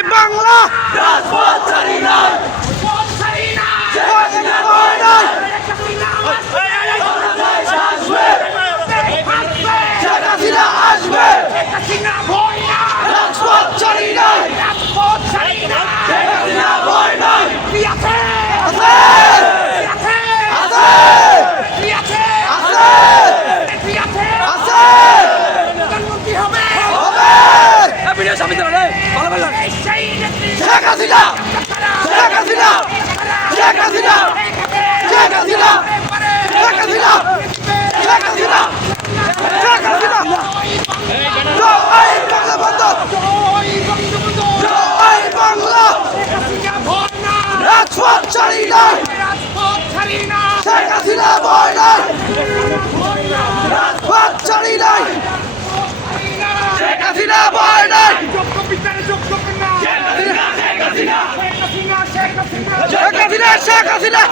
জয় বাংলা রাজপথ ছাড়ি নাই শেখ হাসিনা আসবে রাজপথ ছাড়ি নাই শেখ হাসিনা ভয় নাই আছে শেখ হাসিনা শেখ হাসিনা শেখ হাসিনা শেখ হাসিনা শেখ হাসিনা শেখ হাসিনা শেখ হাসিনা জয় বাংলা বন্ধ জয় বাংলা রাজপথ ছাড়ি নাই শেখ হাসিনা ভয় নাই রাজপথ ছাড়ি নাই শেখ হাসিনা ভয় নাই শেখ হাসিনা শেখ হাসিনা